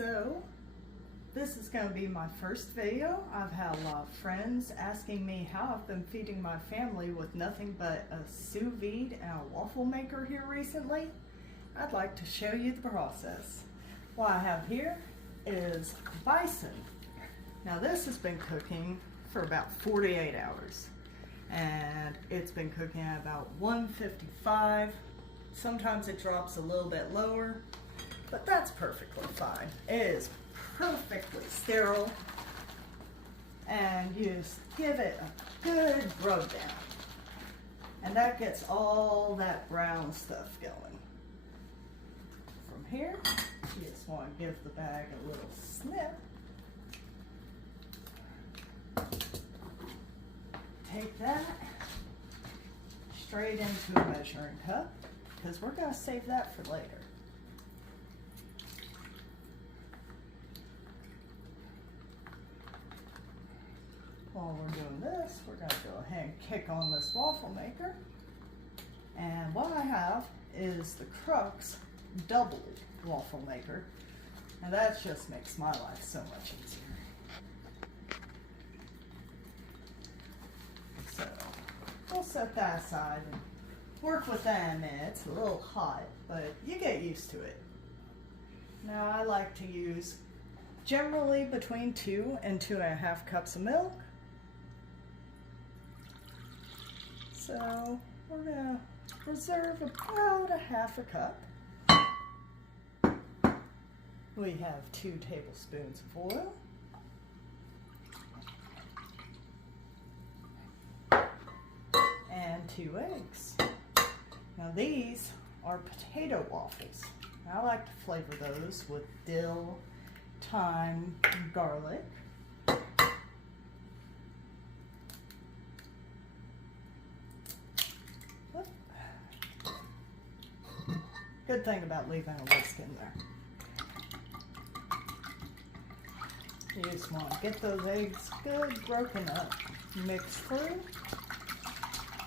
So this is going to be my first video. I've had a lot of friends asking me how I've been feeding my family with nothing but a sous vide and a waffle maker here recently. I'd like to show you the process. What I have here is bison. Now this has been cooking for about 48 hours and it's been cooking at about 155. Sometimes it drops a little bit lower, but that's perfectly fine. It is perfectly sterile, and you just give it a good rub down, and that gets all that brown stuff going. From here, you just want to give the bag a little snip. Take that straight into a measuring cup, because we're going to save that for later. While we're doing this, we're going to go ahead and kick on this waffle maker. And what I have is the Crux double waffle maker. And that just makes my life so much easier. So we'll set that aside and work with that in a minute. It's a little hot, but you get used to it. Now I like to use generally between 2 and 2.5 cups of milk. So we're going to reserve about a half a cup. We have 2 tablespoons of oil. And 2 eggs. Now these are potato waffles. I like to flavor those with dill, thyme, and garlic. Good thing about leaving a whisk in there. You just want to get those eggs good broken up, mix through.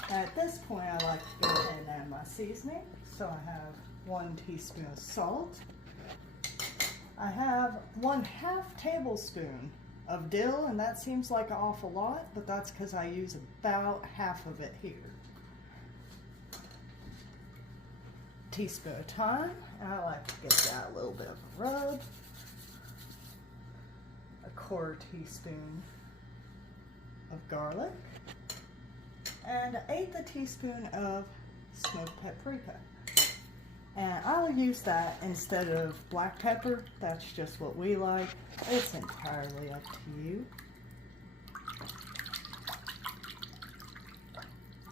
At this point, I like to go ahead and add my seasoning. So I have 1 teaspoon of salt. I have 1/2 tablespoon of dill, and that seems like an awful lot, but that's because I use about half of it here. Teaspoon of thyme, and I like to give that a little bit of a rub. A 1/4 teaspoon of garlic, and 1/8 teaspoon of smoked paprika. And I'll use that instead of black pepper. That's just what we like. It's entirely up to you.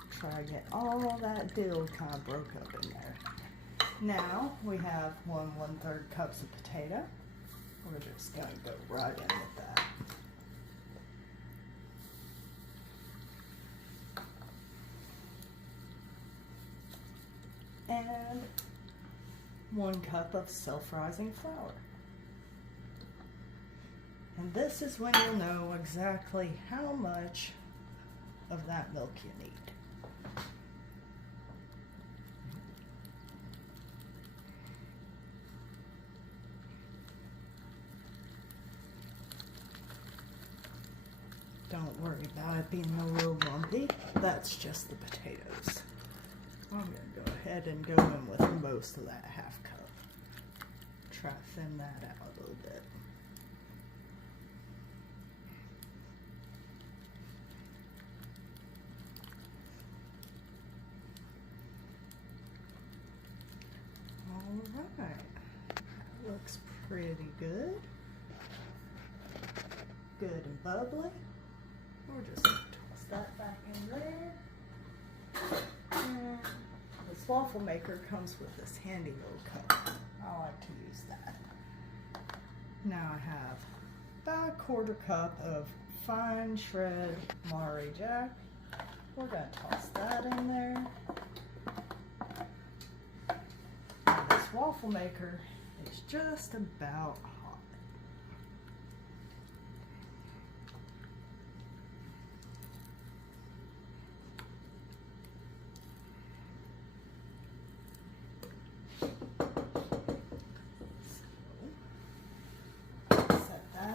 Try to get all that dill kind of broke up in there. Now we have 1/3 cups of potato. We're just going to go right in with that. And 1 cup of self-rising flour. And this is when you'll know exactly how much of that milk you need. Don't worry about it being a little lumpy. That's just the potatoes. I'm going to go ahead and go in with most of that 1/2 cup. Try to thin that out a little bit. Alright, that looks pretty good. Good and bubbly. We're just going to toss that back in there. And this waffle maker comes with this handy little cup. I like to use that. Now I have about 1/4 cup of fine shred Monterey Jack. We're going to toss that in there. And this waffle maker is just about hot.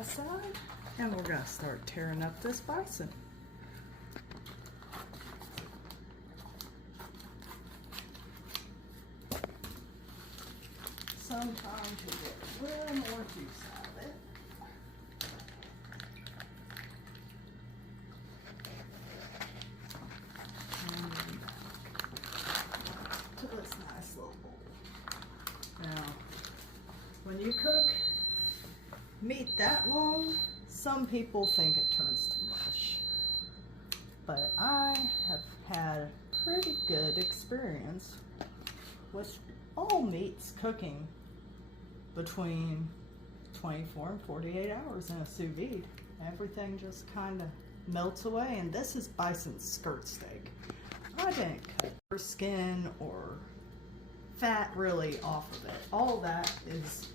aside, and we're gonna start tearing up this bison. Sometimes you get a little more juice out of it. And to this nice little bowl. Now, when you cook meat that long, some people think it turns to mush. But I have had a pretty good experience with all meats cooking between 24 and 48 hours in a sous vide. Everything just kind of melts away, and this is Bison Skirt Steak. I didn't cut her skin or fat really off of it. All that is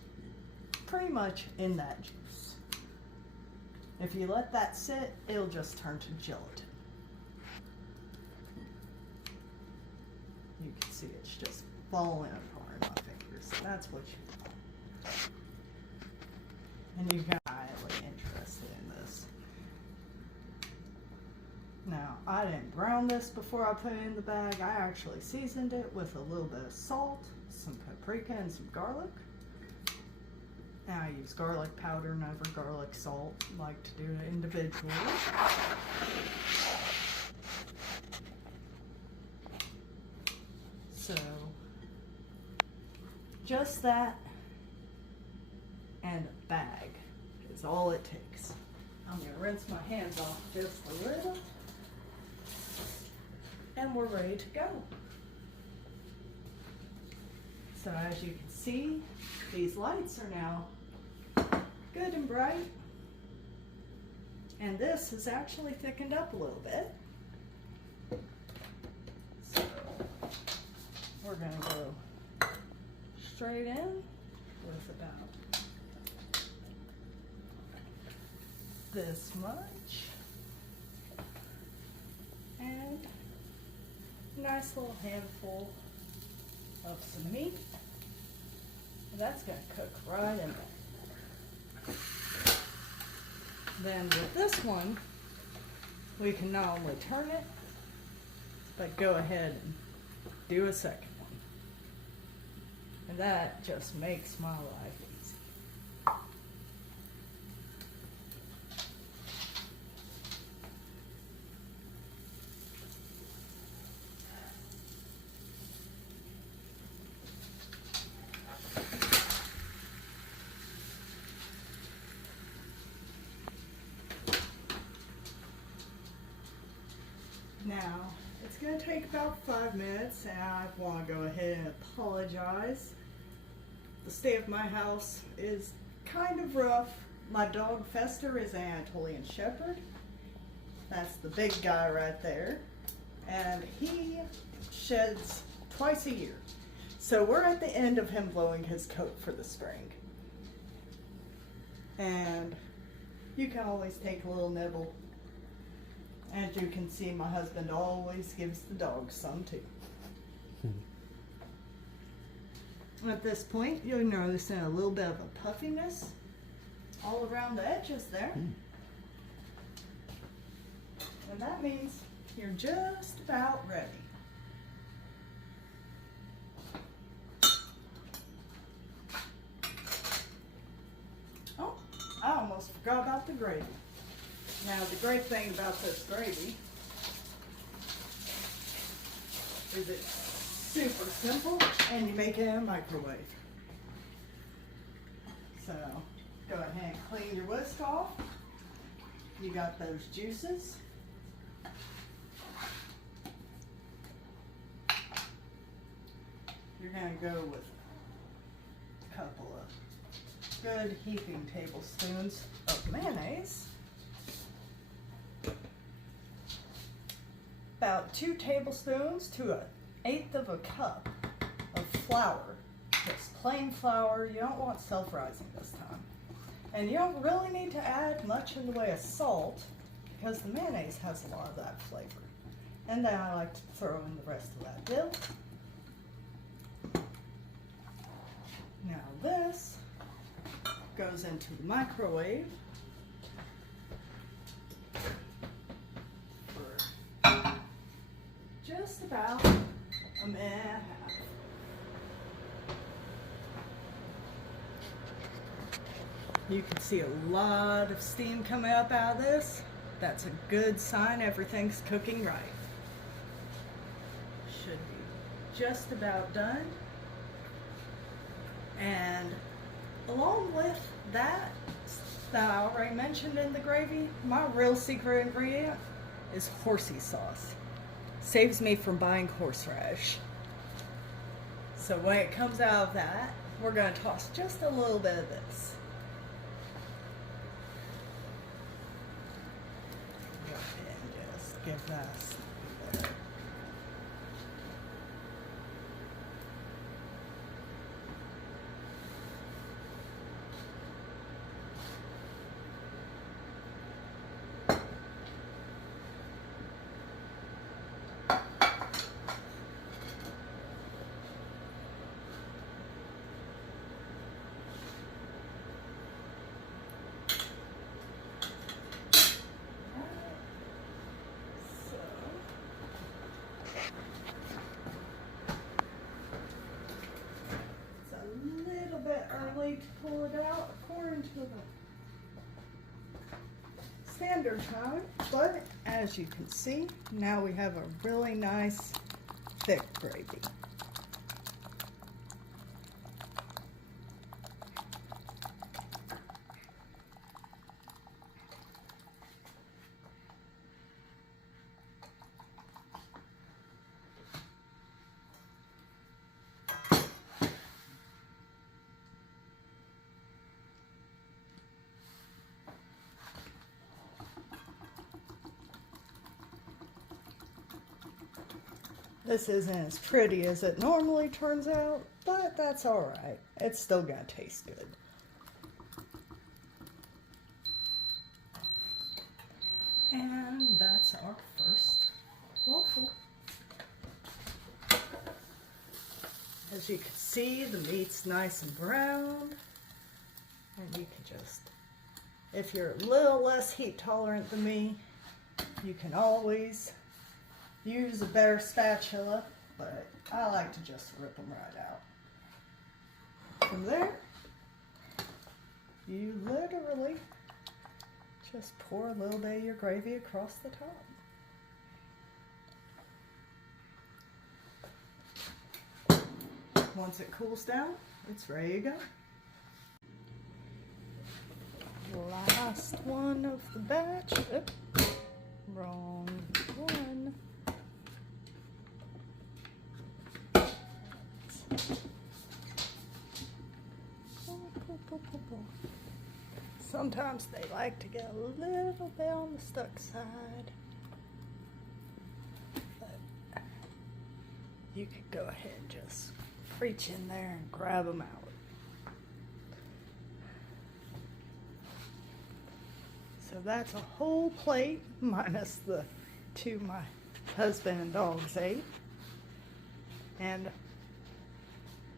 pretty much in that juice. If you let that sit, it'll just turn to gelatin. You can see it's just falling apart in my fingers. That's what you want. And you're highly interested in this. Now, I didn't brown this before I put it in the bag. I actually seasoned it with a little bit of salt, some paprika, and some garlic. Now I use garlic powder, never garlic salt. I like to do it individually. So, just that and a bag is all it takes. I'm going to rinse my hands off just a little, and we're ready to go. So as you can see, these lights are now good and bright, and this is actually thickened up a little bit. So we're going to go straight in with about this much, and a nice little handful of some meat. That's going to cook right in there. Then with this one, we can not only turn it, but go ahead and do a second one. And that just makes my life easy. Now, it's going to take about 5 minutes, and I want to go ahead and apologize. The state of my house is kind of rough. My dog Fester is an Anatolian Shepherd. That's the big guy right there. And he sheds twice a year. So we're at the end of him blowing his coat for the spring. And you can always take a little nibble. As you can see, my husband always gives the dog some too. At this point, you'll notice a little bit of a puffiness all around the edges there. And that means you're just about ready. Oh, I almost forgot about the gravy. Now, the great thing about this gravy is it's super simple, and you make it in a microwave. So, go ahead and clean your whisk off. You got those juices. You're going to go with a couple of good heaping tablespoons of mayonnaise. About 2 tablespoons to 1/8 of a cup of flour. Just plain flour. You don't want self-rising this time. And you don't really need to add much in the way of salt because the mayonnaise has a lot of that flavor. And then I like to throw in the rest of that dill. Now this goes into the microwave You can see a lot of steam coming up out of this. That's a good sign everything's cooking right. Should be just about done. And along with that I already mentioned in the gravy, my real secret ingredient is horsey sauce. Saves me from buying horseradish. So when it comes out of that, we're going to toss just a little bit of this. Go ahead and just give that a snip. To pull it out according to the standard time, but as you can see, now we have a really nice thick gravy. This isn't as pretty as it normally turns out, but that's alright. It's still gonna taste good. And that's our first waffle. As you can see, the meat's nice and brown. And you can just, if you're a little less heat tolerant than me, you can always use a better spatula, but I like to just rip them right out. From there, you literally just pour a little bit of your gravy across the top. Once it cools down, it's ready to go. Last one of the batch. Oops, wrong one. Sometimes they like to get a little bit on the stuck side, but you could go ahead and just reach in there and grab them out. So that's a whole plate minus the two my husband and dogs ate. And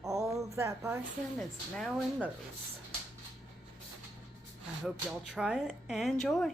all of that bison is now in those. I hope y'all try it and enjoy.